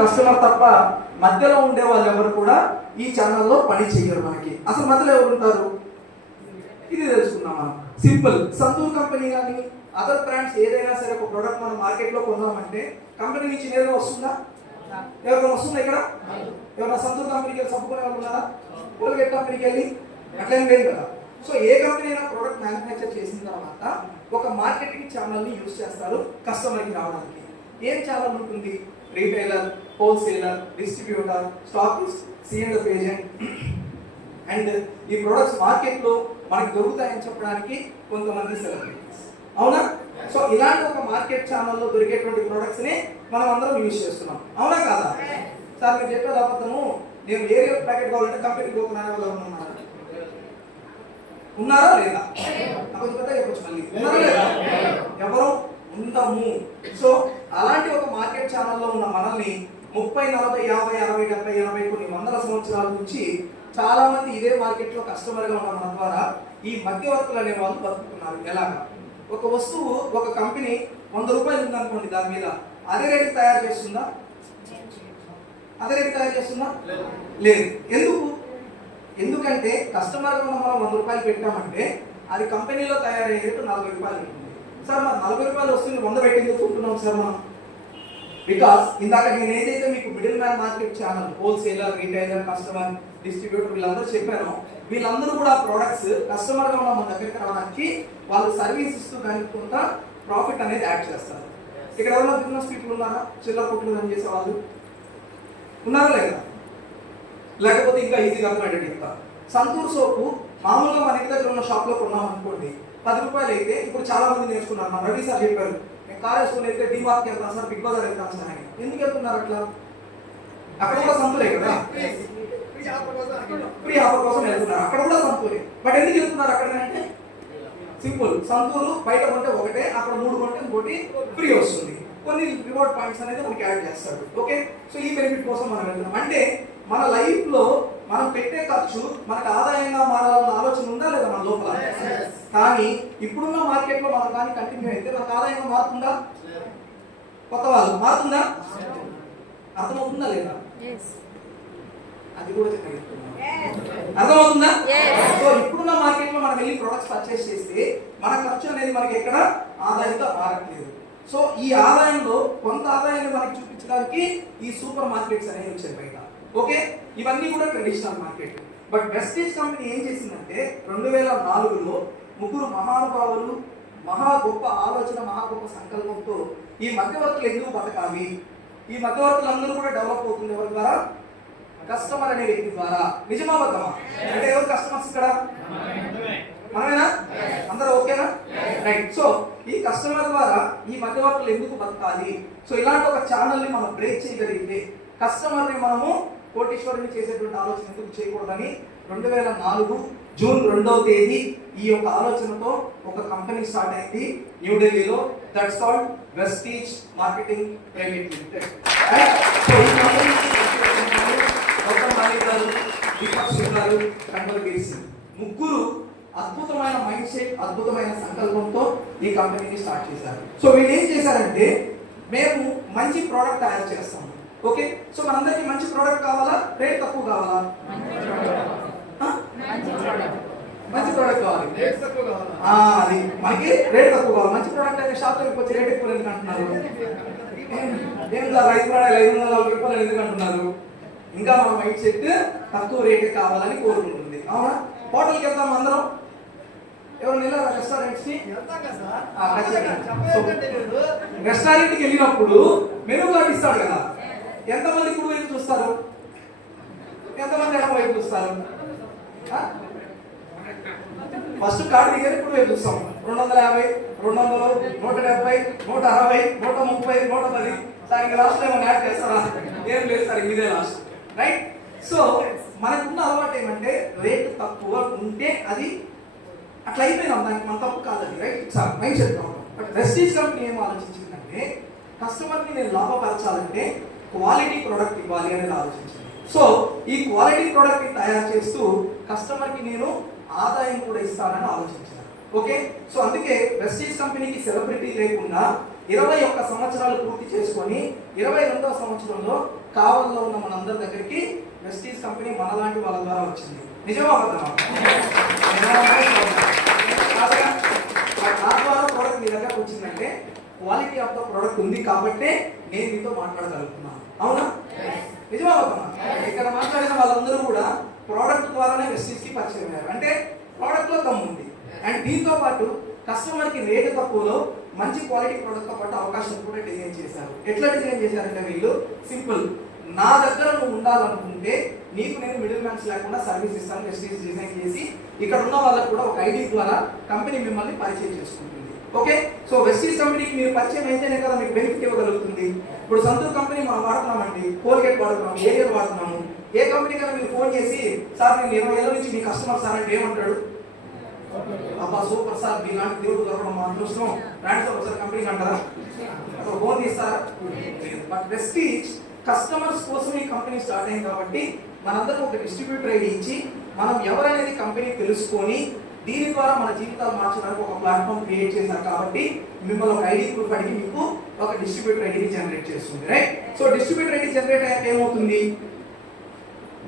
Customer తప్ప మధ్యలో ఉండే వాళ్ళు ఎవరు కూడా ఈ ఛానల్లో పని చేయరు. మనకి అసలు మధ్యలో ఎవరు ఉంటారు ఇది తెలుసుకున్నాం మనం. సింపుల్. సంతూర్ కంపెనీ కానీ అదర్ బ్రాండ్స్ ఏదైనా సరే ఒక ప్రోడక్ట్ మనం మార్కెట్లో కొన్నామంటే కంపెనీ నుంచి నేరుగా వస్తుందా? ఎవరైనా వస్తుందా? ఇక్కడ ఎవరైనా సంతూర్ కంపెనీకి వెళ్ళి చంపుకునే వాళ్ళు ఉన్నారా? కోల్గేట్ కంపెనీకి వెళ్ళి అట్లేం లేదు కదా. సో ఏ కంపెనీ అయినా ప్రోడక్ట్ మ్యానుఫ్యాక్చర్ చేసిన తర్వాత ఒక మార్కెటింగ్ ఛానల్ని యూజ్ చేస్తారు కస్టమర్కి రావడానికి. ఏం ఛానల్ ఉంటుంది? Retailer, wholesaler, distributor, stockist, C&F agent. And ఈ ప్రొడక్ట్స్ మార్కెట్లో మనకు దొరుకుతాయని చెప్పడానికి కొంతమంది సెలబ్రిటీస్. అవునా? సో ఇలాంటి ఒక మార్కెట్ ఛానల్లో దొరికేటువంటి ప్రొడక్ట్స్ ని మనం అందరం యూజ్ చేస్తున్నాం. అవునా కాదా? సార్ మీరు చెప్పేది అబద్ధము. నేను ఏరియా ప్యాకెట్ కావాలంటే కంపెనీకి పోతున్నాను ఉన్నారా లేదా? అబద్ధంగా చెప్పొచ్చు మళ్ళీ. ఉన్నారా లేదా? ఎవరు ఉండము. సో అలాంటి ఒక మార్కెట్ ఛానల్లో ఉన్న మనల్ని 30, 40, 50, 60, 70, 80 కొన్ని వందల సంవత్సరాల నుంచి చాలా మంది ఇదే మార్కెట్ లో కస్టమర్ గా ఉన్న మన ద్వారా ఈ మధ్యవర్తులు అనే వాళ్ళు బతుకుతున్నారు. ఎలాగా? ఒక వస్తువు ఒక కంపెనీ 100 రూపాయలు ఉందనుకోండి, దాని మీద అదే రేటు తయారు చేస్తుందా? అదే రేటు తయారు చేస్తుందా? లేదు. ఎందుకంటే కస్టమర్ గా మనం 100 రూపాయలు పెట్టామంటే అది కంపెనీలో తయారయ్యే రేటు 40 రూపాయలు ఉంటుంది. సార్ మరి 40 రూపాయలు వస్తుంది 100 పెట్టింది చూస్తున్నాం సార్ మనం. బికాస్ ఇందాక నేను ఏదైతే మీకు middle man market channel, wholesaler, retailer, customer, distributor వీళ్ళందరూ చెప్పాను. వీళ్ళందరూ కూడా ప్రోడక్ట్స్ కస్టమర్ గా మన దగ్గరికి రావడానికి వాళ్ళు సర్వీస్ ఇస్తూ కనుక్కుంటా ప్రాఫిట్ అనేది యాడ్ చేస్తారు. ఇక్కడ ఎవరైనా బిజినెస్ పీపుల్ ఉన్నారా? చిల్లర కొట్లు రన్ చేసే వాళ్ళు ఉన్నారా లేదా? లేకపోతే ఇంకా ఈజీగా అర్థమయ్యేది చెప్తా. సంతూర్ సోపు మామూలుగా మన ఇంటి దగ్గర ఉన్న షాప్ లో కొన్నాం అనుకోండి, 10 రూపాయలు అయితే ఇప్పుడు చాలా మంది నేర్చుకున్నారు. మన రవి సార్ చెప్పారు, నేను కార్ వేసుకుని అయితే డిమార్ట్కి వెళ్తాను సార్, బిగ్ బజార్ వెళ్తాను సార్ అని. ఎందుకు వెళ్తున్నారు అట్లా? అక్కడ కూడా సంతూరే కదా, ఫ్రీ ఆఫర్ కోసం వెళ్తున్నారు. అక్కడ కూడా సంతూరే. బట్ ఎందుకు వెళ్తున్నారు అక్కడ అంటే సింపుల్. సంతూరు బయట కొంటే ఒకటే, అక్కడ 3 కొంటే ఇంకోటి ఫ్రీ వస్తుంది. కొన్ని రివార్డ్ పాయింట్స్ అనేది మనకి యాడ్ చేస్తాడు. ఓకే, సో ఈ బెనిఫిట్ కోసం మనం వెళ్తున్నాం. అంటే మన లైఫ్ లో మనం పెట్టే ఖర్చు మనకు ఆదాయంగా మారాలన్న ఆలోచన ఉందా లేదా మన లోపల? కానీ ఇప్పుడున్న మార్కెట్ లో మనం కానీ కంటిన్యూ అయితే మనకు ఆదాయంగా మారుతుందా? కొత్త వాళ్ళు మారుతుందా? అర్థమవుతుందా లేదా? అది కూడా అర్థమవుతుందా? సో ఇప్పుడున్న మార్కెట్ లో మనం వెళ్ళి ప్రొడక్ట్స్ పర్చేస్ చేస్తే మన ఖర్చు అనేది మనకి ఎక్కడ ఆదాయంగా మారట్లేదు. సో ఈ ఆదాయంలో కొంత ఆదాయాన్ని మనకి చూపించడానికి ఈ సూపర్ మార్కెట్స్ అనేవి వచ్చాయి బయట. ఓకే, ఇవన్నీ కూడా traditional market. But Vestige company ఏం చేసిందంటే 2004లో 3 మహానుభావులు మహా గొప్ప ఆలోచన, మహా గొప్ప సంకల్పంతో ఈ మధ్యవర్తులు ఎందుకు బతకాలి, ఈ మధ్యవర్తులందరూ కూడా డెవలప్ అవుతుంది ఎవరి ద్వారా? కస్టమర్ అనే వ్యక్తి ద్వారా. నిజమా అబద్ధమా? అంటే ఎవరు కస్టమర్స్ ఇక్కడ? మనమేనా? అందరూ ఓకేనా? రైట్. సో ఈ కస్టమర్ ద్వారా ఈ మధ్యవర్తులు ఎందుకు బతకాలి? సో ఇలాంటి ఒక ఛానల్ ని మనం బ్రేక్ చేయగలిగితే కస్టమర్ ని మనము కోటీశ్వరుని చేసేటువంటి ఆలోచన ఎందుకు చేయకూడదని 2004 జూన్ 2వ తేదీ ఈ యొక్క ఆలోచనతో ఒక కంపెనీ స్టార్ట్ అయింది న్యూఢిల్లీలో. That's called Vestige marketing private limited. So ఈ కంపెనీ గౌతమ్ మాలిక్ గారు, దీపక్ సింగ్ గారు, కన్వల్బీర్ సింగ్ ముగ్గురు అద్భుతమైన మైండ్ సెట్, అద్భుతమైన సంకల్పంతో ఈ కంపెనీని స్టార్ట్ చేశారు. సో వీళ్ళు ఏం చేశారంటే, మేము మంచి ప్రోడక్ట్ తయారు చేస్తాము. ఓకే, సో మనందరికి మంచి ప్రోడక్ట్ కావాలా, రేట్ తక్కువ కావాలా? మంచి ప్రోడక్ట్ కావాలి. అది మనకి రేట్ తక్కువ కావాలి. మంచి ప్రోడక్ట్ అయితే షాప్ లో వచ్చి రేట్ ఎక్కువ ఎందుకు అంటున్నారు? రైతు ప్రోడక్ట్ 540 రూపాయలు ఎందుకు అంటున్నారు? ఇంకా మన మైండ్ సెట్ తక్కువ రేట్ కావాలని కోరుకుంటుంది. అవునా? హోటల్కి వెళ్తాం అందరం. ఎవరు వెళ్ళారా రెస్టారెంట్స్ కి? రెస్టారెంట్కి వెళ్ళినప్పుడు మెనూ కార్డు ఇస్తాడు కదా, ఎంతమంది కుడి వైపు చూస్తారు, ఎంతమంది ఎడమ వైపు చూస్తారు? ఫస్ట్ కార్డు దిగారు కుడి వైపు చూస్తాం. 250, 200, 170, 160, 130, 110. సార్ ఇంకా లాస్ట్ ఏమో యాడ్ చేస్తారా? ఏం లేదు సార్, ఇదే లాస్ట్. రైట్. సో మనకున్న అలవాటు ఏమంటే రేటు తక్కువ ఉంటే అది అట్లా అయిపోయినాం, దానికి మన తప్పు కాదని. Right, sir mind set problem. But Vestige company ఏం ఆలోచించిందంటే కస్టమర్ని నేను లాభపరచాలంటే క్వాలిటీ ప్రోడక్ట్ ఇవ్వాలి అనేది ఆలోచించింది. సో ఈ క్వాలిటీ ప్రోడక్ట్ ని తయారు చేస్తూ కస్టమర్కి నేను ఆదాయం కూడా ఇస్తానని ఆలోచించాను. ఓకే, సో అందుకే వెస్టీజ్ కంపెనీకి సెలబ్రిటీ లేకుండా 21 సంవత్సరాలు పూర్తి చేసుకొని 22వ సంవత్సరంలో కావల్లో ఉన్న మనందరి దగ్గరికి వెస్టీజ్ కంపెనీ మనలాంటి వాళ్ళ ద్వారా వచ్చింది. నిజమా అబద్ధమా? నా ద్వారా ప్రోడక్ట్ మీ దగ్గరకు వచ్చిందంటే క్వాలిటీ ఆఫ్ ద ప్రోడక్ట్ ఉంది కాబట్టే నేను మీతో మాట్లాడగలుగుతున్నాను. అవునా? నిజమా అబద్ధమా? ఇక్కడ మాట్లాడిన వాళ్ళందరూ కూడా ప్రోడక్ట్ ద్వారానే వెస్టీజ్ కి పరిచయం అయ్యారు. అంటే ప్రోడక్ట్ లో దమ్ము ఉంది. అండ్ దీంతో పాటు కస్టమర్ కి రేటు తక్కువలో మంచి క్వాలిటీ ప్రోడక్ట్ తో పాటు అవకాశం కూడా డిజైన్ చేశారు. ఎట్లా డిజైన్ చేశారంటే వీళ్ళు సింపుల్, నా దగ్గర నువ్వు ఉండాలనుకుంటే నీకు నేను మిడిల్ మ్యాన్స్ లేకుండా సర్వీస్ ఇస్తాను. వెస్టీజ్ డిజైన్ చేసి ఇక్కడ ఉన్న వాళ్ళకు కూడా ఒక ఐడి ద్వారా కంపెనీ మిమ్మల్ని పరిచయం చేసుకుంటుంది. ఓకే, సో వెస్టీజ్ కంపెనీకి మీరు పరిచయం అయితేనే కదా మీకు బెనిఫిట్ ఇవ్వగలుగుతుంది. ఇప్పుడు సంతూర్ కంపెనీ మనం వాడుతున్నామండి, కోల్గేట్ వాడుతున్నాము, ఏరియల్ వాడుతున్నాము. ఏ కంపెనీ కన్నా మీరు ఫోన్ చేసి సార్ నేను 20 ఏళ్ళ నుంచి మీ కస్టమర్ సార్ అంటే ఏమంటాడు? అబ్బా సూపర్ సార్, మీలాంటి దేవుడు దొరకడం మా అదృష్టం, రాండి ఒకసారి కంపెనీకి అంటారా? అసలు ఫోన్ తీస్తారా? బట్ వెస్టీజ్ కస్టమర్స్ కోసం ఈ కంపెనీ స్టార్ట్ అయింది కాబట్టి మనందరం ఒక డిస్ట్రిబ్యూటర్ ఐడి ఇచ్చి మనం ఎవరనేది కంపెనీ తెలుసుకొని దీని ద్వారా మన జీవితాలు మార్చడానికి ఒక ప్లాట్ఫామ్ క్రియేట్ చేశారు. కాబట్టి మిమ్మల్ని ఒక ఐడి ప్రూఫ్ అడిగి మీకు ఒక డిస్ట్రిబ్యూటర్ ఐడిని జనరేట్ చేస్తుంది. Right? So distributor ID generate అయ్యాక ఏమవుతుంది?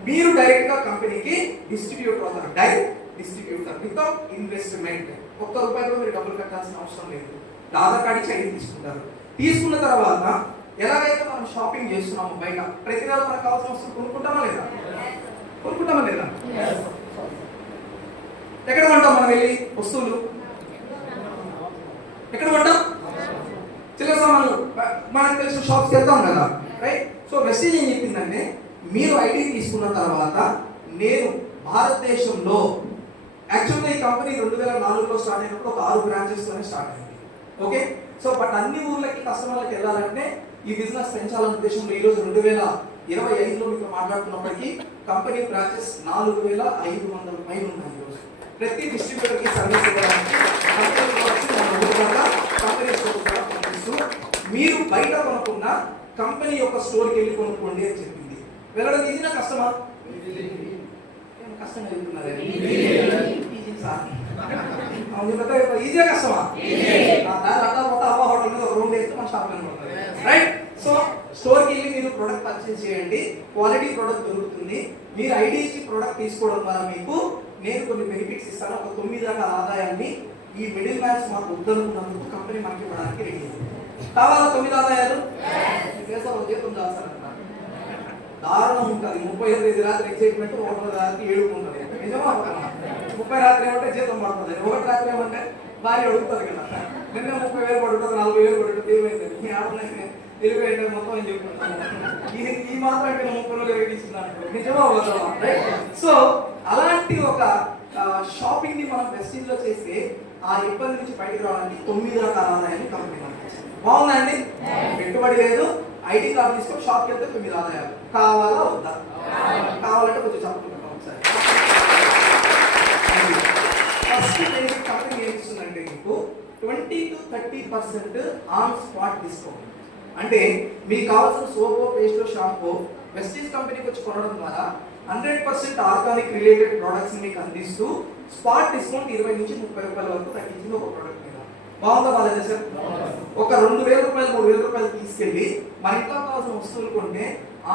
మీరు డైరెక్ట్ గా కంపెనీకి డిస్ట్రిబ్యూటర్ అవుతారు. Direct distributor without investment. ₹1 కూడా మీరు డబ్బులు కట్టాల్సిన అవసరం లేదు. ఆధార్ కార్డు ఇచ్చి ఐడి తీసుకుంటారు. తీసుకున్న తర్వాత ఎలాగైతే మనం షాపింగ్ చేస్తున్నాము బయట, ప్రతి నెల మనకు కావాల్సిన వస్తువులు కొనుక్కుంటామా లేదా? కొనుక్కుంటామా లేదా? ఎక్కడ కొంటాం మనం వెళ్ళి వస్తువులు? ఎక్కడ కొంటాం? చిల్లర సామాన్లు మనకు తెలిసిన షాప్స్కి వెళ్తాం కదా. రైట్? సో వెస్టీజ్ ఏం చెప్పిందంటే మీరు ఐడి తీసుకున్న తర్వాత నేను భారతదేశంలో యాక్చువల్గా ఈ కంపెనీ 2004లో స్టార్ట్ అయినప్పుడు ఒక 6 బ్రాంచెస్తోనే స్టార్ట్ అయింది. ఓకే, సో బట్ అన్ని ఊర్లకి కస్టమర్లకి వెళ్ళాలంటే ఈ బిజినెస్ పెంచాలనే ఉద్దేశంలో ఈరోజు 2025లో మీతో మాట్లాడుతున్నప్పటికీ కంపెనీ బ్రాంచెస్ 4500 పైన ఉన్నాయి. ఈరోజు ప్రతి డిస్ట్రిబ్యూటర్ కి సర్వీస్ ఇవ్వడానికి కంపెనీ స్టోర్ ద్వారా పంపిస్తూ మీరు బయట కొనుక్కున్న కంపెనీ యొక్క స్టోర్కి వెళ్ళి కొనుక్కోండి అని చెప్పింది. వెళ్ళడం ఈజీనా కష్టమా? కష్టంగా వెళ్తున్నారు. ఈజీగా కష్టమా? అవ్వ హోటల్ మీద రూమ్ వేస్తే మన షాప్ కనబడుతుంది. రైట్? సో స్టోర్కి వెళ్ళి మీరు ప్రోడక్ట్ పర్చేస్ చేయండి, క్వాలిటీ ప్రోడక్ట్ దొరుకుతుంది. మీరు ఐడి ఇచ్చి ప్రోడక్ట్ తీసుకోవడం ద్వారా మీకు నేను కొన్ని బెనిఫిట్స్ ఇస్తాను. ఒక 9 రకాల ఆదాయాన్ని ఈ మిడిల్ మ్యాన్స్ మాకు వద్దనుకున్నందుకు కంపెనీ మనకి ఇవ్వడానికి రెడీ అయింది. కావాలా 9 ఆదాయాలు? దేశంలో జీతం దాస్తారంట, దారుణం ఉంటుంది. 35 రాత్రి ఎగ్జైట్మెంట్, 1 రాత్రి 7 ఉంటుంది. నిజమా? 30 రాత్రి ఏమంటే జీతం పడుతుంది, 1 రాత్రి ఏమంటే భార్య అడుగుతుంది కదా, నిన్న 30,000 పడుతుంది, 40,000 పడుతుంది, ఏమైంది మీ ఆడలైతే తెలివైతే మొత్తం అని చెప్పుకుంటాను. ఈ మాత్రం అంటే 30,000 తీసుకున్నాను. నిజమా? రైట్? సో అలాంటి ఒక షాపింగ్ ని మనం వెస్టీజ్ లో చేస్తే ఆ ఇబ్బంది నుంచి బయటకు రావడానికి 9 రకాల ఆదాయాన్ని కంపెనీ మనకి ఇచ్చింది. బాగుందండి? పెట్టుబడి లేదు, ఐడి కార్డు తీసుకొని షాప్కి వెళ్తే 9 ఆదాయాలు. కావాలా వద్దా? కావాలంటే కొంచెం చెప్పుకుంటాం ఒకసారి. ఫస్ట్ బేసిక్ కంపెనీ ఏం ఇస్తుందంటే మీకు 20 to 30% ఆన్ స్పాట్ డిస్కౌంట్. అంటే మీకు కావాల్సిన సోపో, పేస్టో, షాంపూ వెస్టీజ్ కంపెనీకి వచ్చి కొనడం ద్వారా 100% ఆర్గానిక్ రిలేటెడ్ ప్రొడక్ట్స్ మీకు అందిస్తూ స్పాట్ డిస్కౌంట్ 20 నుంచి 30 రూపాయల వరకు తగ్గించింది ఒక ప్రోడక్ట్ మీద. బాగుందా బాగాలేదా సార్? ఒక 2,000 రూపాయలు 3,000 రూపాయలు తీసుకెళ్ళి మన ఇంట్లో కావాల్సిన వస్తువులు కొంటే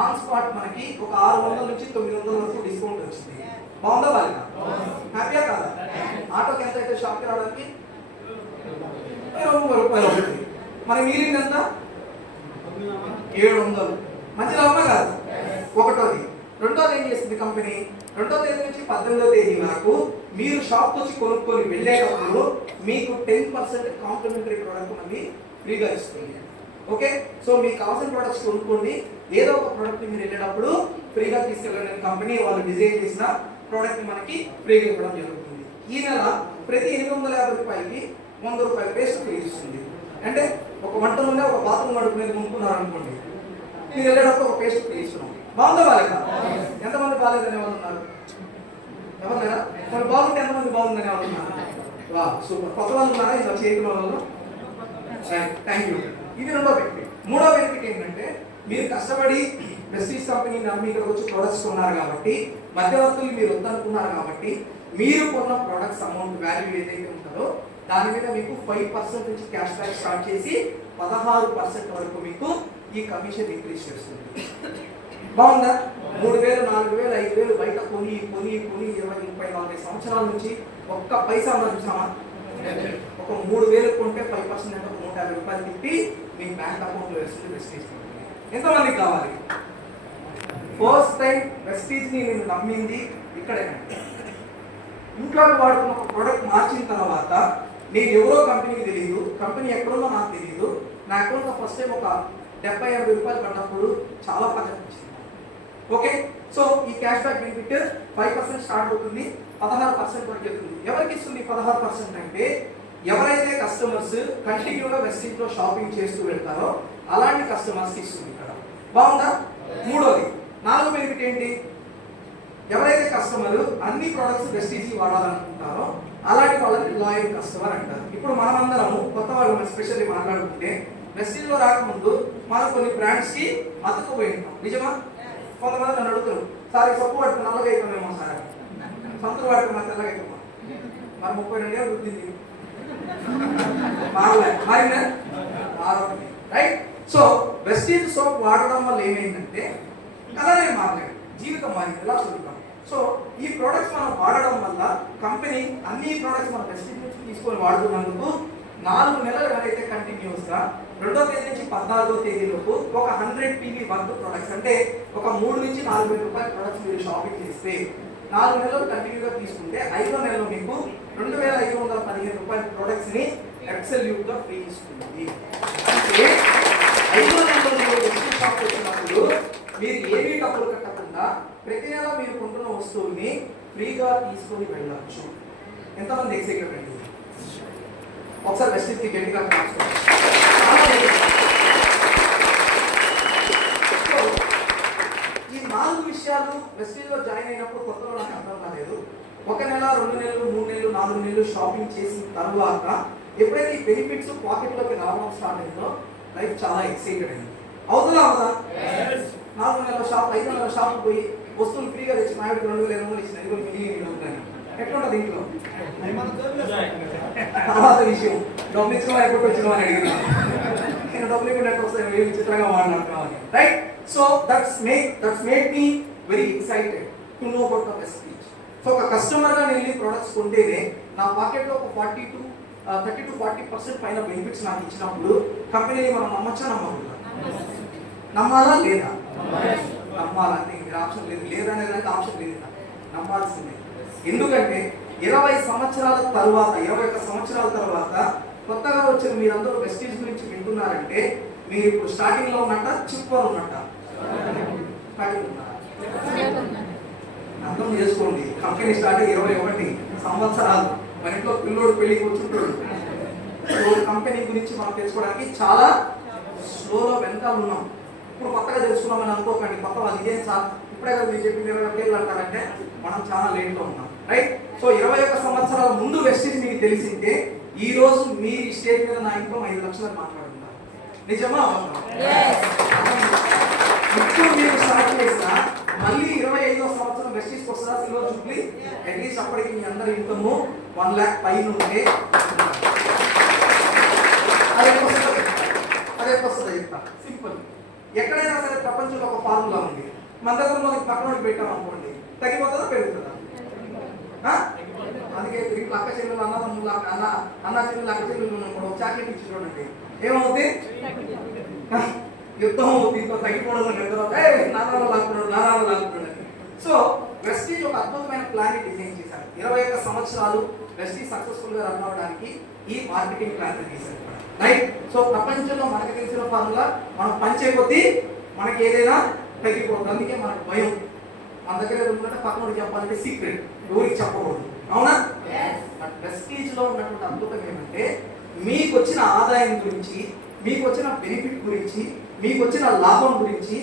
ఆన్ స్పాట్ మనకి ఒక 600 నుంచి 900 వరకు డిస్కౌంట్ వచ్చింది. బాగుందా బాగాలేదా? హ్యాపీయా కాదా? ఆటోకి ఎంత అయితే షాప్కి రావడానికి 20 రూపాయలు అవుతుంది. మరి మిగిలింది ఎంత? 700. మంచి లాభమా కాదు? ఒకటోది. రెండోది ఏం చేస్తుంది కంపెనీ? 2వ తేదీ నుంచి 18వ తేదీ వరకు మీరు షాప్ వచ్చి కొనుక్కొని వెళ్ళేటప్పుడు మీకు 10% కాంప్లిమెంటరీ ప్రోడక్ట్ మనకి ఫ్రీగా ఇస్తుంది. ఓకే, సో మీకు కావాల్సిన ప్రొడక్ట్స్ కొనుక్కోండి, ఏదో ఒక ప్రోడక్ట్ మీరు వెళ్ళేటప్పుడు ఫ్రీగా తీసుకెళ్ళాలని కంపెనీ వాళ్ళు డిజైన్ చేసిన ప్రోడక్ట్ మనకి ఫ్రీగా ఇవ్వడం జరుగుతుంది. ఈ నెల ప్రతి 850 రూపాయలకి 100 రూపాయల పేస్ట్ ఫ్రీ ఇస్తుంది. అంటే ఒక వంట నూనె, ఒక బాత్రూమ్ అడుగు మీద కొనుక్కున్నారు అనుకోండి, మీరు వెళ్ళేటప్పుడు ఒక పేస్ట్ ఫ్రీ ఇస్తున్నాం. బాగుందా బాలేదా? ఎంతమంది బాగాలేదని వాళ్ళు ఉన్నారు? ఎవరు లేదా? మరి బాగుంటే ఎంతమంది బాగుందని వాళ్ళు ఉన్నారు? వా సూపర్. కొత్త వాళ్ళు ఉన్నారా ఇలా చేయకున్న వాళ్ళు? Thank you. ఇది 2వ బెనిఫిట్. 3వ బెనిఫిట్ ఏంటంటే మీరు కష్టపడి వెస్టీజ్ కంపెనీ నమ్మి ఇక్కడికి వచ్చి ప్రొడక్ట్స్ కొన్నారు కాబట్టి, మధ్యవర్తులు మీరు వద్దనుకున్నారు కాబట్టి, మీరు కొన్న ప్రొడక్ట్స్ అమౌంట్ వాల్యూ ఏదైతే ఉంటుందో దాని మీద మీకు 5% నుంచి క్యాష్ బ్యాక్ స్టార్ట్ చేసి 16% వరకు మీకు ఈ కమిషన్ ఇంక్రీజ్ చేస్తుంది. బాగుందా? 3,000, 4,000, 5,000 బయట కొని 20, 30, 40 సంవత్సరాల నుంచి ఒక్క పైసా మనం చూసామా? ఒక 3,000 కొంటే 5% అంటే 150 రూపాయలు తిప్పి మీ బ్యాంక్ అకౌంట్లో వేస్తుంది వెస్టీజ్ కంపెనీ. ఎంతమందికి కావాలి? ఫస్ట్ టైం వెస్టీజ్ ని నేను నమ్మింది ఇక్కడేనండి. ఇంట్లో వాడుకున్న ఒక ప్రోడక్ట్ మార్చిన తర్వాత నేను ఎవరో కంపెనీకి తెలియదు, కంపెనీ ఎక్కడుందో నాకు తెలియదు, నా అకౌంట్లో ఫస్ట్ టైం ఒక 70-80 రూపాయలు పడినప్పుడు చాలా బాగా అనిపించింది. ఓకే, సో ఈ క్యాష్ బ్యాక్ బెనిఫిట్ 5% స్టార్ట్ అవుతుంది, 16% వరకు వెళ్తుంది. ఎవరికి ఇస్తుంది 16% అంటే ఎవరైతే కస్టమర్స్ కంటిన్యూగా వెస్టీజ్ లో షాపింగ్ చేస్తూ వెళ్తారో అలాంటి కస్టమర్స్కి ఇస్తుంది ఇక్కడ. బాగుందా? మూడోది, 4వ బెనిఫిట్ ఏంటి? ఎవరైతే కస్టమర్ అన్ని ప్రొడక్ట్స్ వెస్టీజ్ వాడాలనుకుంటారో అలాంటి వాళ్ళని లాయల్ కస్టమర్ అంటారు. ఇప్పుడు మనమందరము కొత్త వాళ్ళు ఎస్పెషల్లీ మాట్లాడుకుంటే వెస్టీజ్ లో రాకముందు మనం కొన్ని బ్రాండ్స్ కి అతుక్కుపోయి ఉంటాం. నిజమా? కొంతమంది నన్ను అడుగుతారు, సార్ ఈ సబ్బు వాడుతున్న నల్లగా అవుతామేమో సార్, సంతులు వాడుతున్నా తెల్లగా అవుతామా? మరి 32 ఏళ్ళు వృద్ధింది మారిందా? మారవుతుంది, రైట్? సో వెస్టీజ్ సోప్ వాడడం వల్ల ఏమైందంటే కలరే మారలేదు, జీవితం మారింది. ఎలా చూద్దాం. సో ఈ ప్రొడక్ట్స్ మనం వాడడం వల్ల కంపెనీ అన్ని ప్రొడక్ట్స్ మనం వెస్టీజ్ నుంచి తీసుకొని వాడుతున్నందుకు 4 నెలలు ఎవరైతే కంటిన్యూస్ గా 2వ తేదీ నుంచి 14వ తేదీలోపు ఒక 100 PV వర్త్ ప్రొడక్ట్స్ అంటే ఒక 3 నుంచి 4,000 రూపాయల ప్రొడక్ట్స్ మీరు షాపింగ్ చేస్తే 4 నెలలు కంటిన్యూగా తీసుకుంటే 5వ నెలలో మీకు 2,515 రూపాయల ప్రొడక్ట్స్ ని అబ్సల్యూట్ గా ఫ్రీ ఇస్తుంది. అంటే 5వ నెలలో మీరు వెస్టీజ్ షాప్ వచ్చినప్పుడు మీరు ఏమీ డబ్బులు కట్టకుండా ప్రతి నెల మీరు కొంటున్న వస్తువుని ఫ్రీగా తీసుకొని వెళ్ళవచ్చు. ఎంతమంది ఎక్సైటెడ్ అండి? ఒకసారి వెస్టీజ్ కి గట్టిగా ఈ 4 విషయాలు వెస్టీజ్ లో జాయిన్ అయినప్పుడు కొత్తలో నాకు అర్థం కాలేదు. 1 నెల, 2 నెలలు, 3 నెలలు, 4 నెలలు షాపింగ్ చేసిన తర్వాత ఎప్పుడైతే ఈ బెనిఫిట్స్ పాకెట్ లోకి రావడం స్టార్ట్ అయిందో లైఫ్ చాలా ఎక్సైటెడ్ అయింది. అవుతుందా? అవుదా? 4 నెలల షాప్, 5 నెలల షాప్ పోయి వస్తువులు ఫ్రీగా తెచ్చి మా 2,200 ఇచ్చిన ఇదిగో మిగిలిన ఉంటాయి. ఎట్లుంటది ఇంట్లో? తర్వాత విషయం, డబ్బులు ఇచ్చిన ఎప్పుడు వచ్చిన అని అడిగిన నేను డబ్బులు ఇవ్వకుండా ఎప్పుడు వస్తాయి, ఏమి విచిత్రంగా మాట్లాడుతున్నాను, right? So that's made me very excited to know about the Vestige. So ఒక కస్టమర్ గా నేను వెళ్ళి ప్రొడక్ట్స్ కొంటేనే నా పాకెట్ లో ఒక 30 to 40% పైన బెనిఫిట్స్ నాకు ఇచ్చినప్పుడు కంపెనీని మనం నమ్మచ్చా నమ్మకూడదా? నమ్మాలా లేదా? నమ్మాలంటే ఇంకా ఆప్షన్ లేదు, లేదనే దానికి ఆప్షన్ లేదు, నమ్మాల్సిందే. ఎందుకంటే 20 సంవత్సరాల తర్వాత 21 సంవత్సరాల తర్వాత కొత్తగా వచ్చిన మీరందరూ వెస్టీజ్ గురించి వింటున్నారంటే మీరు ఇప్పుడు స్టార్టింగ్ లో ఉన్నట్ట, చివరి ఉన్నట్ట? స్టార్టింగ్ ఉన్నారా? అర్థం చేసుకోండి, కంపెనీ స్టార్ట్ 21 సంవత్సరాలు. మన ఇంట్లో పిల్లోడు పెళ్లి కూర్చుంటాడు. కంపెనీ గురించి మనం తెలుసుకోవడానికి చాలా స్లోలో వెనకాల ఉన్నాం. ఇప్పుడు కొత్తగా తెలుసుకున్నామని అనుకోకండి, కొత్త వాళ్ళు ఇదేం సార్ ఇప్పుడే కదా మీరు చెప్పింది 21 ఏళ్ళు అంటారంటే మనం చాలా లేట్ లో ఉన్నాం, రైట్? సో 21 సంవత్సరాల ముందు వెస్టీజ్ మీకు తెలిసింటే ఈ రోజు మీ స్టేజ్ మీద నా ఇంట్లో 5 లక్షలు మాట్లాడుతున్నారు. నిజమా? ఇప్పుడు మీరు స్టార్ట్ చేసిన మళ్ళీ 25వ సంవత్సరం వెస్టీజ్కి వస్తుందా సిల్వర్ జూబ్లీ? అట్లీస్ట్ అప్పటికి మీ అందరి ఇన్కమ్ 1 lakh పైన ఉంటే అదే వస్తుంది చెప్తా. సింపుల్. ఎక్కడైనా సరే ప్రపంచంలో ఒక ఫార్ములా ఉంది. మన దగ్గర మనకి పక్కన పెట్టాం అనుకోండి, తగ్గిపోతుందా పెరుగుతుందా? అందుకే ఇంట్లో అక్క చెల్లెలు అన్నదమ్ములు అన్న చెల్లెలు అక్క చెల్లెలు ఉన్నప్పుడు చాక్లెట్ ఇచ్చి చూడండి ఏమవుతుంది? యుద్ధం అవుతుంది, ఇంట్లో తగ్గిపోవడం నారాలు లాక్కున్నాడు. సో వెస్టీజ్ ఒక అద్భుతమైన ప్లాన్ డిజైన్ చేశారు. 21 సంవత్సరాలు వెస్టీజ్ సక్సెస్ఫుల్ గా రన్ అవడానికి ఈ మార్కెటింగ్ ప్లాన్ చేశారు, రైట్? సో ప్రపంచంలో మనకు తెలిసిన ఫార్ములా మనం పంచే కొద్దీ మనకి ఏదైనా తగ్గిపోతుంది. అందుకే మనకు భయం. మన దగ్గర ఉందంటే పక్కన చెప్పాలంటే సీక్రెట్, ఎవరికి చెప్పకూడదు, అవునా? బట్ వెస్టీజ్ లో ఉన్నటువంటి అద్భుతం ఏమంటే మీకు వచ్చిన ఆదాయం గురించి, మీకు వచ్చిన బెనిఫిట్ గురించి, మీకు వచ్చిన లాభం గురించి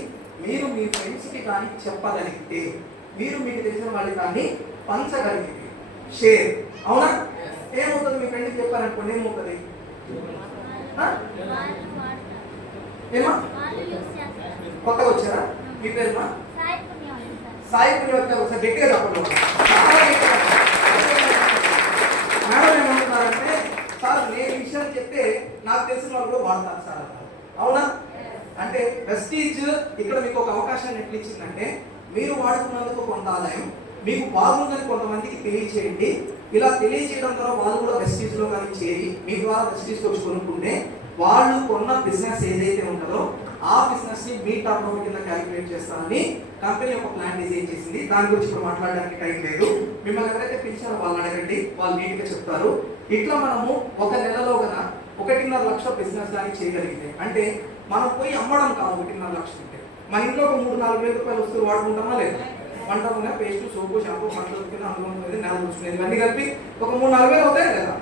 మీరు మీ ఫ్రెండ్స్కి కానీ చెప్పగలిగితే, మీరు మీకు తెలిసిన వాళ్ళకి కానీ పంచగలిగితే షేర్, అవునా? ఏమవుతుంది? మీ ఫ్రెండ్కి చెప్పారనుకోండి, ఏమవుతుంది? ఏమా కొత్తగా వచ్చారా? మీ పేరుమా? సాయి పుణ్యవతి. ఒకసారి గట్టిగా చెప్పండి. మేడం ఏమంటున్నారంటే సార్ నేను విషయాలు చెప్తే నాకు తెలిసిన వాళ్ళు కూడా వాడతారు సార్ అన్నారు. అవునా? అంటే వెస్టీజ్ ఇక్కడ మీకు ఒక అవకాశాన్ని ఎట్లా ఇచ్చిందంటే, మీరు వాడుకున్నందుకు కొంత ఆదాయం, మీకు బాగుందని కొంతమందికి తెలియచేయండి. ఇలా తెలియచేయడం ద్వారా వాళ్ళు కూడా వెస్టీజ్ లో కానీ చేరి మీ ద్వారా వెస్టీజ్ వచ్చి కొనుక్కుంటే వాళ్ళు కొన్న బిజినెస్ ఏదైతే ఉంటుందో ఆ బిజినెస్ ని మీ టర్న్ ఓవర్ కింద క్యాలిక్యులేట్ చేస్తామని కంపెనీ ఒక ప్లాన్ డిజైన్ చేసింది. దాని గురించి ఇప్పుడు మాట్లాడడానికి టైం లేదు. మిమ్మల్ని ఎవరైతే పిలిచారో వాళ్ళని అడగండి, వాళ్ళు నీట్ గా చెప్తారు. ఇట్లా మనము ఒక నెలలో గన 1.5 లక్షల బిజినెస్ కానీ చేయగలిగితే, అంటే మనం పోయి అమ్మడం కాదు 1.5 లక్షలు అంటే, మన ఇంట్లో ఒక 3-4 వేల రూపాయలు వస్తువులు వాడుకుంటామా లేదా? వంట నూనె, పేస్ట్, సోపు, షాంపూ, బట్టలు కింద అందుకుంటుంది, నెల చూసుకునేది, ఇవన్నీ కలిపి ఒక 3-4 వేలు అవుతాయి లేదా?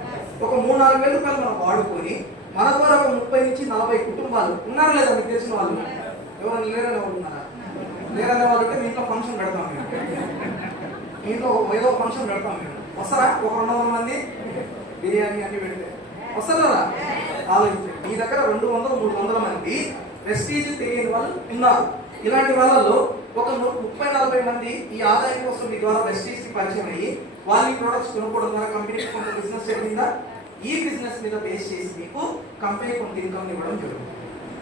ఒక 3-4 వేల రూపాయలు మనం వాడుకొని మన ద్వారా ఒక 30-40 కుటుంబాలు ఉన్నారు లేదా? మీకు తెలిసిన వాళ్ళు ఎవరైనా లేరనే వాళ్ళు ఉన్నారా? లేరనే వాళ్ళు అంటే మీ ఇంట్లో ఫంక్షన్ పెడతాం మేము, మీ ఇంట్లో ఏదో ఫంక్షన్ పెడతాం మేము. వస్తారా? ఒక 200 మంది బిర్యానీ అన్ని పెడితే వస్తారా? ఆలోచించండి. మీ దగ్గర 200-300 మంది వెస్టీజ్ తెలియని వాళ్ళు ఉన్నారు. ఇలాంటి వాళ్ళలో ఒక 30-40 మంది ఈ ఆదాయం కోసం మీ ద్వారా వెస్టీజ్ కి పరిచయం అయ్యి వాళ్ళ ప్రొడక్ట్స్ కొనుక్కోవడం ద్వారా కంపెనీకి కొంత బిజినెస్ జరిగిందా? ఈ బిజినెస్ మీద బేస్ చేసి మీకు కంపెనీ కొంత ఇన్కమ్ ఇవ్వడం జరుగుతుంది.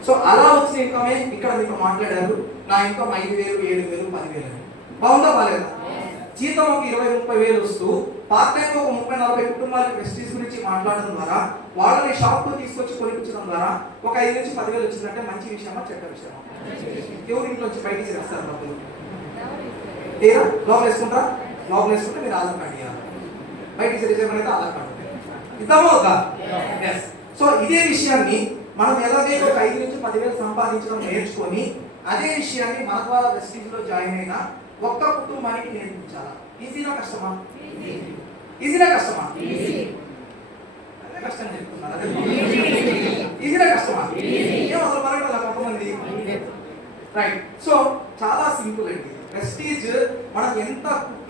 సో అలా వచ్చిన ఇన్కమే ఇక్కడ మీకు మాట్లాడారు. నా ఇన్కమ్ 5,000, 7,000, 10,000 అని. బాగుందా? బాలేదా? జీతం ఒక 20-30 వేలు వస్తూ పార్ట్ టైం ఒక 30-40 కుటుంబాలకు వెస్టీజ్ గురించి మాట్లాడడం ద్వారా వాళ్ళని షాప్ లో తీసుకొచ్చి కొనిపించడం ద్వారా ఒక 5-10 వేలు వచ్చిందంటే మంచి విషయమా చెడ్డ విషయమా? ఎవరు ఇంట్లో వచ్చి బయటికి చేస్తారు డబ్బులు? తీరా లోపల వేసుకుంటారా? లోపల వేసుకుంటే మీరు ఆధార్ కార్డు ఇవ్వాలి. బయటికి చేసేమైతే ఆధార్ కార్డు ఇద్దామా వద్దా? ఎస్. సో ఇదే విషయాన్ని మనం ఎలాగైతే ఒక 5-10 వేలు సంపాదించడం నేర్చుకొని అదే విషయాన్ని మన ద్వారా వెస్టీజ్ లో జాయిన్ అయిన ఒక్క కుటుంబానికి నేర్పించాలా? ఈజీనా కష్టమా? ఈజీనా కష్టమా? అదే కష్టం చెప్తున్నారు. అదే ఈజీనా కష్టమా? ఏం అసలు మనకు కొంతమంది రైట్. సో చాలా సింపుల్ అండి. వెస్టీజ్ మనం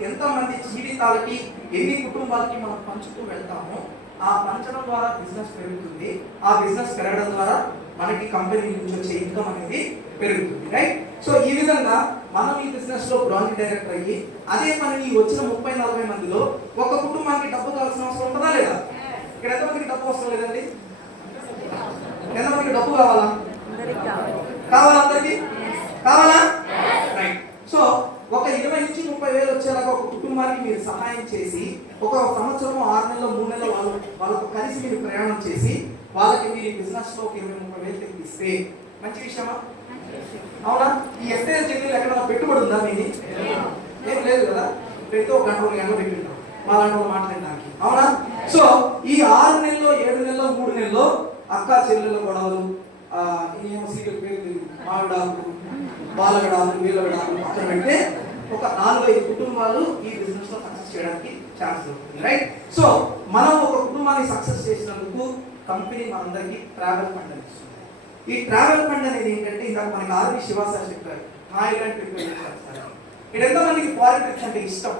ఎంత మంది జీవితాలకి, ఎన్ని కుటుంబాలకి మనం పంచుతూ వెళ్తామో ఆ పంచడం ద్వారా బిజినెస్ పెరుగుతుంది. ఆ బిజినెస్ పెరగడం ద్వారా మనకి కంపెనీ నుంచి వచ్చే ఇన్కమ్ అనేది పెరుగుతుంది. రైట్. సో ఈ విధంగా మనం ఈ బిజినెస్ లో బ్రాంచ్ డైరెక్టర్ అయ్యి అదే పని వచ్చిన 30-40 మందిలో ఒక కుటుంబానికి డబ్బు కావాల్సిన అవసరం ఉంటుందా లేదా? ఇక్కడ ఎంతమందికి డబ్బు అవసరం లేదండి? ఎంతమందికి డబ్బు కావాలా? కావాలా? అందరికి కావాలా? రైట్. సో ఒక 20-30 వేలు వచ్చేలాగా ఒక కుటుంబానికి మీరు సహాయం చేసి ఒక సంవత్సరం, 6 నెలలు, 3 నెలలు వాళ్ళకు కలిసి మీరు ప్రయాణం చేసి వాళ్ళకి మీరు బిజినెస్ లో 20-30 వేలు తెప్పిస్తే మంచి విషయమా? అవునా? ఈ ఎస్ఐఎస్ జర్నీలో ఎక్కడ పెట్టుబడి ఉందా? మీది ఏం లేదు కదా. ప్రతి ఒక 2 గంటలు పెట్టింటాం వాళ్ళ మాట్లాడడానికి. అవునా? సో ఈ 6 నెలల్లో, 7 నెలల్లో, 3 నెలల్లో అక్క చెల్లెల గొడవలు, ఏమో సీట్ల పేరు మావిడాకులు, బాలగడాలు, వీళ్ళగడాలు పక్కన పెడితే ఒక 4-5 కుటుంబాలు ఈ బిజినెస్ లో సక్సెస్ చేయడానికి ఛాన్స్ ఉంటుంది. రైట్. సో మనం ఒక కుటుంబాన్ని సక్సెస్ చేసినందుకు కంపెనీ మనందరికీ ట్రావెల్ ఫండ్ అని ఇస్తుంది. ఈ ట్రావెల్ ఫండ్ అనేది ఏంటంటే, ఇందాక మనకి ఆర్వి శివ సార్ చెప్పారు, థాయిలాండ్ ట్రిప్ వెళ్ళారు సార్. ఇక్కడ ఎంతమందికి ఫారెన్ ట్రిప్స్ అంటే ఇష్టం?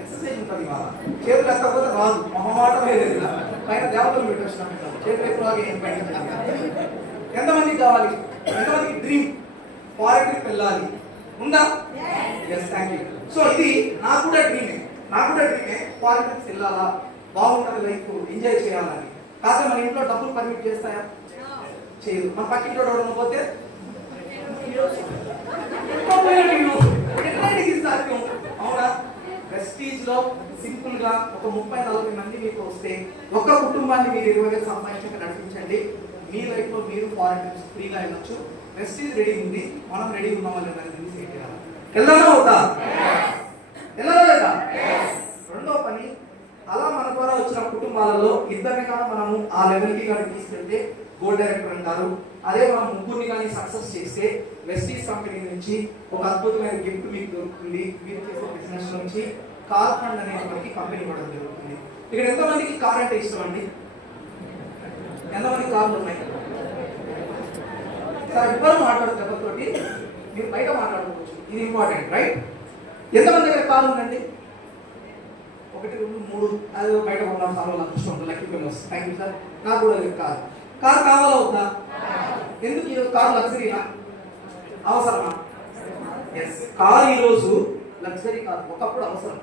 ఎక్సర్సైజ్ ఉంటుంది కదా, చేతులు ఎక్కకపోతే రాదు, మొహమాటమే లేదు, పైన దేవతలు పెట్టొచ్చినట్టు చేతులు ఎక్కువగా ఏం పైన. ఎంతమందికి కావాలి? ఎంతమందికి డ్రీమ్ ఫారెన్ ట్రిప్ వెళ్ళాలి ఉందా? Yes, thank you. సో ఇది నాకు కూడా డ్రీమే ఫారెన్ ట్రిప్స్ వెళ్ళాలా, బాగుంటుంది లైఫ్, ఎంజాయ్ చేయాలని. కాకపోతే మన ఇంట్లో డబ్బులు పర్మిట్ చేస్తాయా? చేయదు. మన పక్కింట్లో ఎవరైనా పోతే అవునా? వెస్టీజ్ లో సింపుల్ గా ఒక 30-40 మంది మీకు వస్తే ఒక్క కుటుంబాన్ని మీరు 20 వేలు సంపాదించక నడిపించండి. మీ లైఫ్ లో మీరు ఫారెన్ ట్రిప్స్ ఫ్రీగా వెళ్ళొచ్చు. వెస్టీజ్ రెడీ ఉంది, మనం రెడీ ఉన్నామా లేదా అనేది వెళ్దామా అవుతా? వెళ్ళాలా లేదా? రెండో పని, అలా మన ద్వారా వచ్చిన కుటుంబాలలో ఇద్దరిని కానీ మనము ఆ లెవెల్కి కానీ తీసుకెళ్తే గోల్డ్ డైరెక్టర్ అంటారు. అదే మనం ముగ్గురిని కానీ సక్సెస్ చేస్తే వెస్టీజ్ కంపెనీ నుంచి ఒక అద్భుతమైన గిఫ్ట్ మీకు దొరుకుతుంది. మీరు చేసే బిజినెస్ నుంచి కార్ ఫండ్ అనేది మనకి కంపెనీ ఇవ్వడం జరుగుతుంది. ఇక్కడ ఎంతమందికి కార్ అంటే ఇష్టం అండి? ఎంతమంది కార్లు ఉన్నాయి? సార్ ఇద్దరు మాట్లాడుతారు ఎవరితోటి, మీరు బయట మాట్లాడుకోవచ్చు, ఇది ఇంపార్టెంట్. రైట్. ఎంతమంది దగ్గర కార్ ఉందండి? 1, 2, 3. అది బయట కొన్నాం సార్, వాళ్ళ అదృష్టం ఉంటుంది, lucky fellows. Thank you sir. నాకు కూడా లేదు కార్ కావాలా అవుతా? ఎందుకు ఈరోజు కార్ లగ్జరీనా అవసరమా? ఎస్, కార్ ఈరోజు లగ్జరీ కాదు, ఒకప్పుడు అవసరం,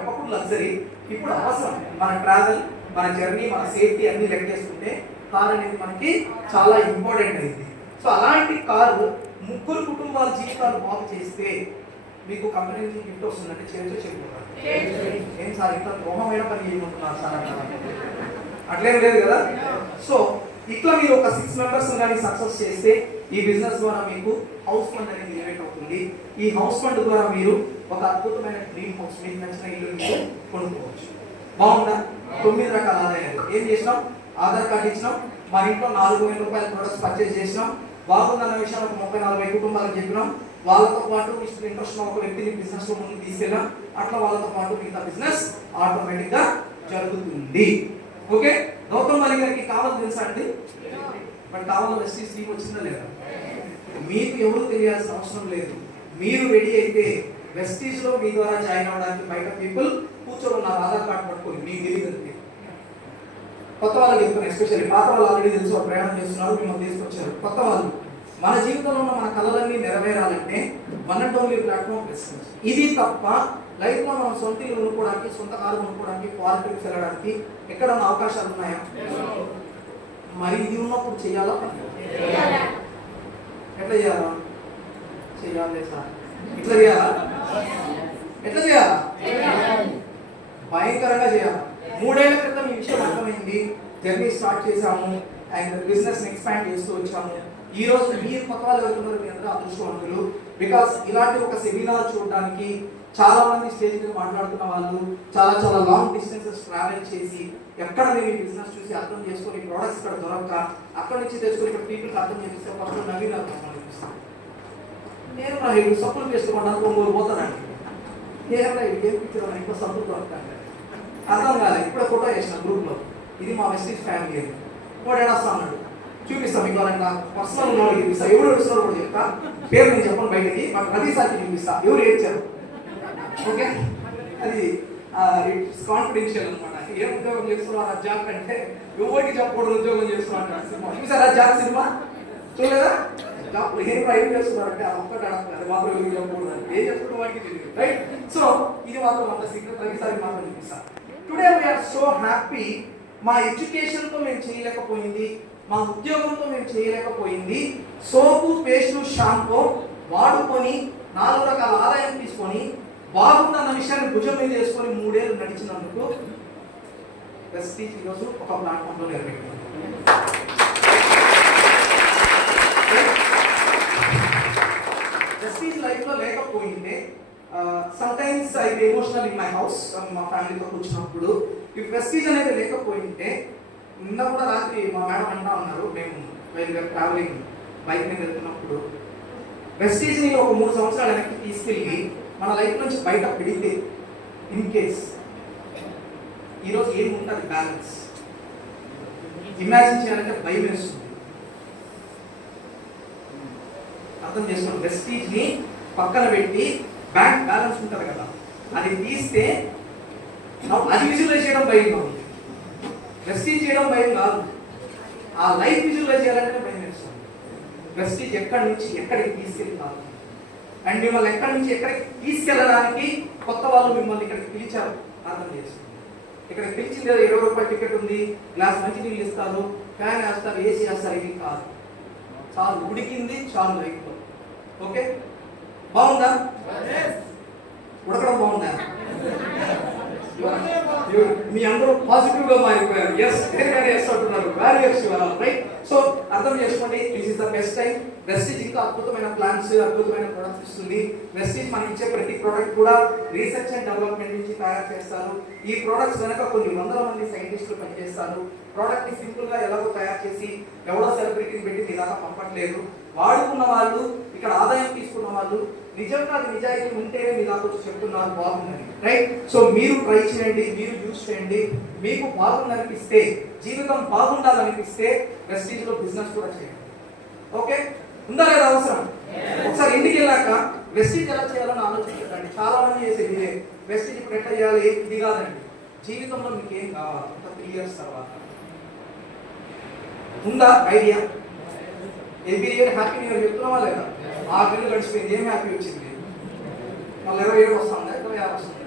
ఒకప్పుడు లగ్జరీ, ఇప్పుడు అవసరం. మన ట్రావెల్, మన జర్నీ, మన సేఫ్టీ అన్ని లెక్కేసుకుంటే కార్ అనేది మనకి చాలా ఇంపార్టెంట్ అయింది. సో అలాంటి కారు 3 కుటుంబాల జీవితాలు బాగు చేస్తే మీకు కంపెనీ నుంచి గిఫ్ట్ వస్తుందంటే చేయొచ్చు చెప్పుకుంటారు. ఏం సార్ ఇంత ద్రోహమైన పని చేయమంటున్నారు సార్ అంటారు, అట్లేం లేదు కదా. సో ఇట్లా మీరు ఒక 6 మెంబర్స్ కానీ సక్సెస్ చేస్తే ఈ బిజినెస్ ద్వారా మీకు హౌస్ ఫండ్ అనేది జనరేట్ అవుతుంది. ఈ హౌస్ ఫండ్ ద్వారా మీరు ఒక అద్భుతమైన డ్రీమ్ హౌస్, మీకు నచ్చిన ఇల్లు మీరు కొనుక్కోవచ్చు. బాగుందా? 9 రకాల ఆదాయాలు. ఏం చేసినాం? ఆధార్ కార్డు ఇచ్చినాం, మన ఇంట్లో 4,000 రూపాయల ప్రొడక్ట్స్ పర్చేజ్ చేసినాం. బాగుందన్న విషయాన్ని ఒక 30-40 కుటుంబాలకు చెప్పినాం. వాళ్ళతో పాటు ఇంట్రెస్ట్ ఉన్న ఒక వ్యక్తిని బిజినెస్ లో ముందుకు తీసుకెళ్ళాం. అట్లా వాళ్ళతో పాటు మిగతా బిజినెస్ ఆటోమేటిక్ గా జరుగుతుంది. ఓకే, గౌతమ్ మలి గారికి కావాలి తెలుసా అండి? బట్ కావాలి వెస్టీజ్ టీమ్ వచ్చిందా లేదా? మీకు ఎవరు తెలియాల్సిన అవసరం లేదు. మీరు రెడీ అయితే వెస్టీజ్ లో మీ ద్వారా జాయిన్ అవ్వడానికి బయట పీపుల్ కూర్చొని ఉన్నారు ఆధార్ కార్డు పట్టుకొని. మీకు తెలియదు. కొత్త వాళ్ళకి చెప్తున్నా, ఎస్పెషల్లీ పాత వాళ్ళు ఆల్రెడీ తెలుసు, ప్రయాణం చేస్తున్నారు, మిమ్మల్ని తీసుకొచ్చారు. కొత్త వాళ్ళు మన జీవితంలో ఉన్న మన కళలన్నీ నెరవేరాలంటే one and only platform Vestige. ఇది తప్ప లైఫ్ లో మనం సొంత ఇల్లు కొనుక్కోవడానికి, సొంత కారు కొనుక్కోవడానికి, ఫారెన్ ట్రిప్స్ వెళ్ళడానికి ఎక్కడన్నా అవకాశాలు ఉన్నాయా? మరి ఇది ఉన్నప్పుడు చేయాలా? ఎట్లా చేయాలా? చేయాలి సార్. ఇట్లా చేయాలా? ఎట్లా చేయాలా? భయంకరంగా చేయాలి. 3 ఏళ్ల క్రితం ఈ విషయం అర్థమైంది, జర్నీ స్టార్ట్ చేసాము అండ్ బిజినెస్ ఎక్స్పాండ్ చేస్తూ వచ్చాము. ఈ రోజు మీరు కొత్త వాళ్ళు వెళ్తున్నారు, మీ అందరూ అదృష్టవంతులు. బికాస్ ఇలాంటి ఒక సెమినార్ చూడడానికి చాలా మంది స్టేజ్ మీద మాట్లాడుతున్న వాళ్ళు చాలా లాంగ్ డిస్టెన్సెస్ ట్రావెల్ చేసి ఎక్కడ మీరు ఈ బిజినెస్ చూసి అర్థం చేసుకొని ప్రోడక్ట్స్ ఇక్కడ దొరక్క అక్కడ నుంచి తెచ్చుకొని ఇక్కడ పీపుల్కి అర్థం చేస్తే ఫస్ట్ నవీన్ అనిపిస్తాను. నేను నా ఇది సప్పులు చేసుకోవడానికి 3 పోతానండి. ఏం పిక్చర్ ఇంకో సబ్బులు దొరకండి అర్థం కాలేదు. ఇప్పుడే ఫోటో వేసిన గ్రూప్లో, ఇది మా వెస్టీజ్ ఫ్యామిలీ అని. వాడు ఏడొస్తా అన్నాడు, చూపిస్తాం మీకు వాళ్ళని పర్సనల్ ఉన్నవాళ్ళు చూపిస్తా. ఎవరు ఏడుస్తున్నారో కూడా చెప్తా, పేరు నేను చెప్పను బయటకి, బట్ ప్రతి సార్కి చూపిస్తా ఎవరు ఏడ్చారు. ఓకే, అది కాన్ఫిడెన్షియల్ అనమాట. ఏం ఉద్యోగం చేస్తున్నారు ఆ జాబ్ అంటే ఎవరికి చెప్పకూడదు ఉద్యోగం చేస్తున్నారు సినిమా చూసారా? జాబ్ సినిమా చూడలేదా? జాబ్ ఏం చేస్తున్నారంటే అది ఒక్కటి అది మాత్రం ఎవరికి చెప్పకూడదు అంటే ఏం చెప్తున్న వాడికి తెలియదు, రైట్? సో ఇది మాత్రం అంత సీక్రెట్, ప్రతిసారి మాత్రం చూపిస్తాను. Today we are so happy. మా ఎడ్యుకేషన్తో మేము చేయలేకపోయింది, మా ఉద్యోగంతో మేము చేయలేకపోయింది, సోపు పేస్టు షాంపూ వాడుకొని 4 రకాల ఆదాయం తీసుకొని బాగుందన్న విషయాన్ని భుజం మీద వేసుకొని 3 ఏళ్ళు నడిచినందుకు వెస్టీజ్ ఈరోజు ఒక ప్లాట్ఫామ్లో నిలబెట్టింది. వెస్టీజ్ లైఫ్లో లేకపోయింటే sometimes I be emotional in my house. మా ఫ్యామిలీతో కూర్చున్నప్పుడు ఈ వెస్టీజ్ అనేది లేకపోయింటే, నిన్న కూడా రాత్రి మా మేడం అంటా ఉన్నారు, మేము వైల్గా ట్రావెలింగ్ బైక్ మీద వెళ్తున్నప్పుడు వెస్టీజ్ని ఒక 3 సంవత్సరాలు వెనక్కి తీసుకెళ్ళి మన లైఫ్ నుంచి బయట పెడితే ఇన్ కేస్ ఈరోజు ఏమి ఉంటుంది బ్యాలెన్స్ ఇమాజిన్ చేయాలంటే భయం వేస్తుంది. అర్థం చేసుకోండి, వెస్టీజ్ని పక్కన పెట్టి బ్యాంక్ బ్యాలెన్స్ ఉంటుంది కదా, అది తీస్తే అది విజువలైజ్ చేయడం భయం కాదు, వెస్టీజ్ చేయడం భయం కాదు, ఆ లైఫ్ విజువలైజ్ చేయాలంటే భయం వేస్తుంది. వెస్టీజ్ ఎక్కడి నుంచి ఎక్కడికి తీసుకెళ్ళాలి అండ్ మిమ్మల్ని ఎక్కడి నుంచి ఎక్కడికి తీసుకెళ్ళడానికి కొత్త వాళ్ళు మిమ్మల్ని ఇక్కడికి పిలిచారు. అర్థం చేసుకోండి, ఇక్కడికి పిలిచింది 20 రూపాయల టికెట్ ఉంది, గ్లాస్ మంచి నీళ్ళు ఇస్తారు, ఫ్యాన్ వేస్తారు, ఏసీ వేస్తారు, ఇది కాదు. చాలు ఉడికింది, చాలు లైఫ్లో. ఓకే, బాగుందా? ఉడకడం బాగుందా? మీ అందరూ పాజిటివ్ గా మారిపోయారు. ఎస్ అంటున్నారు, రైట్? సో అర్థం చేసుకోండి, this is the best time. Vestige ఇంకా అద్భుతమైన ప్లాన్స్, అద్భుతమైన ప్రొడక్ట్స్ ఇస్తుంది. వెస్టీజ్ మనకి ఇచ్చే ప్రతి ప్రోడక్ట్ కూడా రీసెర్చ్ అండ్ డెవలప్మెంట్ నుంచి తయారు చేస్తారు. ఈ ప్రోడక్ట్స్ వెనక కొన్ని వందల మంది సైంటిస్టులు పనిచేస్తారు. ప్రోడక్ట్ ని సింపుల్ గా ఎలాగో తయారు చేసి ఎవరో సెలబ్రిటీని పెట్టి మీ దాకా పంపట్లేదు. వాడుకున్న వాళ్ళు, ఇక్కడ ఆదాయం తీసుకున్న వాళ్ళు నిజంగా అది నిజాయితీ ఉంటేనే మీ దాకా వచ్చి చెప్తున్నారు బాగుందని, రైట్? సో మీరు ట్రై చేయండి, మీరు యూజ్ చేయండి. మీకు బాగుందనిపిస్తే, జీవితం బాగుండాలనిపిస్తే వెస్టీజ్ లో బిజినెస్ కూడా చేయండి. ఓకే, ఉందా లేదా అవసరం? ఒకసారి ఇంటికి వెళ్ళాక వెస్టీజ్ ఎలా చేయాలని ఆలోచించండి. చాలా మంది చేసేది ఇదే, వెస్టీజ్ ఇప్పుడు ఎట్లా చేయాలి, ఇది కాదండి. జీవితంలో మీకు ఏం కావాలి ఒక 3 years తర్వాత ఉందా idea? Every year happy new year చెప్తున్నావా లేదా? 6 నెలలు గడిచిపోయింది, ఏం హ్యాపీ వచ్చింది? మళ్ళీ 27 వస్తాం. 26 వస్తుంది.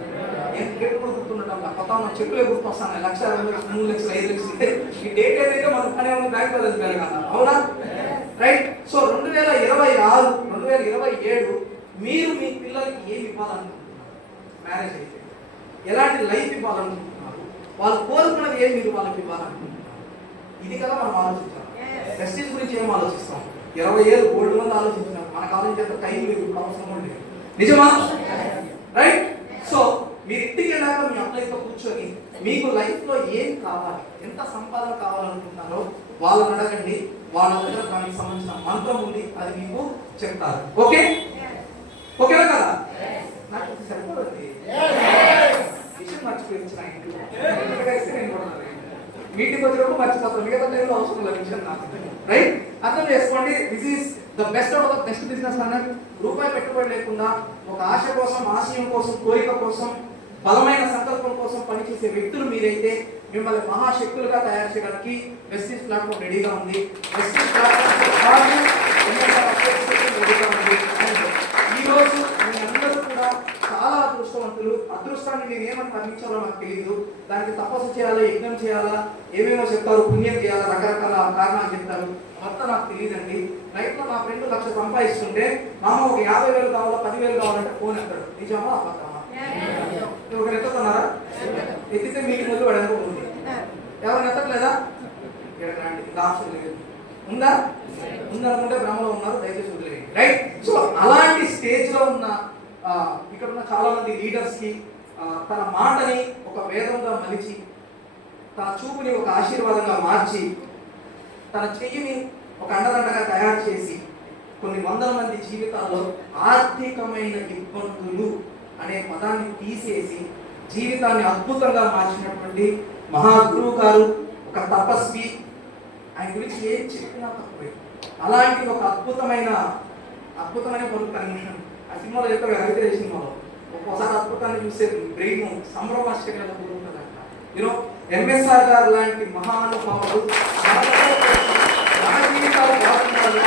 ఏం డేట్ కూడా గుర్తుండటం కొత్త చెక్కులే గుర్తొస్తాను. 1,00,000, 2,00,000, 3,00,000, 5,00,000 ఈ డేట్ ఏదైతే మన పని ఉంది బ్యాంక్ బ్యాలెన్స్ పెరగాలి. అవునా? రైట్. సో 2026, 2027 మీరు మీ పిల్లలకి ఏమి ఇవ్వాలనుకుంటున్నారు? మ్యారేజ్ అయితే ఎలాంటి లైఫ్ ఇవ్వాలనుకుంటున్నారు? వాళ్ళు కోరుకున్నది ఏమి మీరు వాళ్ళకి ఇవ్వాలనుకుంటున్నారు? ఇది కదా మనం ఆలోచించాలి. ప్రెస్టీజ్ గురించి ఏం ఆలోచిస్తాం? 20 ఏళ్ళు గోల్డ్ మంది ఆలోచించినారు. మనకు ఆలోచించే టైం లేదు, అవసరం లేదు. నిజమా? రైట్. సో మీరు ఇంటికి వెళ్ళాక మీ అబ్బాయితో కూర్చొని మీకు లైఫ్ లో ఏం కావాలి, ఎంత సంపాదన కావాలనుకుంటున్నారో వాళ్ళని అడగండి. వాళ్ళ దగ్గర దానికి సంబంధించిన మంత్రం ఉంది, అది మీకు చెప్తారు. ఓకే? ఓకేనా కదా? నాకు సరిపోదండి. విషయం మర్చిపోయించిన మీటింగ్ వచ్చినప్పుడు మర్చిపోతాను. మిగతా టైంలో అవసరం లేదు విషయం నాకు. రైట్. అర్థం చేసుకోండి. This is the best out of the best business అన్నట్టు. రూపాయి పెట్టుబడి లేకుండా ఒక ఆశ కోసం, ఆశయం కోసం, కోరిక కోసం, బలమైన సంకల్పం కోసం పనిచేసే వ్యక్తులు మీరైతే మిమ్మల్ని మహాశక్తులుగా తయారు చేయడానికి వెస్టీజ్ ప్లాట్ఫామ్ రెడీగా ఉంది. వెస్టీజ్ ప్లాట్ఫామ్ రెడీగా ఉంది. ఈ రోజు మీ అందరూ కూడా చాలా అదృష్టవంతులు. అదృష్టాన్ని నేను ఏమని వర్ణించాలో నాకు తెలియదు. దానికి తపస్సు చేయాలా, యజ్ఞం చేయాలా, ఏమేమో చెప్తారు, పుణ్యం చేయాలా, రకరకాల కారణాలు చెప్తారు. మొత్తం నాకు తెలియదండి. లైఫ్ లో నా ఫ్రెండ్ 1,00,000 సంపాదిస్తుంటే మామ ఒక 50,000 కావాలా, 10,000 కావాలంటే ఫోన్ ఎత్తాడు. నిజమా అబద్ధమా? ఒకరు ఎత్తుతున్నారా? ఎత్తితే మీకు ముందు వాడు అనుకో ఉంది. ఎవరు ఎత్తట్లేదా? ఇక్కడ ఆప్షన్ లేదు. ఉందా? ఉందనుకుంటే భ్రమలో ఉన్నారు, దయచేసి వదిలేయండి. రైట్. సో అలాంటి స్టేజ్ లో ఉన్న ఇక్కడ ఉన్న చాలా మంది లీడర్స్ కి తన మాటని ఒక వేదంగా మలిచి, తన చూపుని ఒక ఆశీర్వాదంగా మార్చి, తన చెయ్యిని ఒక అండదండగా తయారు చేసి కొన్ని వందల మంది జీవితాల్లో ఆర్థికమైన ఇబ్బందులు అనే పదాన్ని తీసేసి జీవితాన్ని అద్భుతంగా మార్చినటువంటి మహాగురువు గారు, ఒక తపస్వి. ఆయన గురించి ఏం చెప్పినా తప్పే. అలాంటి ఒక అద్భుతమైన పనులు కనిపించాను ఆ సినిమాలో. యొక్క రవితేజ సినిమాలో ఒక్కోసారి అద్భుతాన్ని చూసే బ్రెయిన్ సంభ్రమాశ్చర్యాలు ఉంటుందంట. యూనో ఎంఎస్ఆర్ గారు లాంటి మహానుభావులు మన జీవితాలు బాగుండాలి.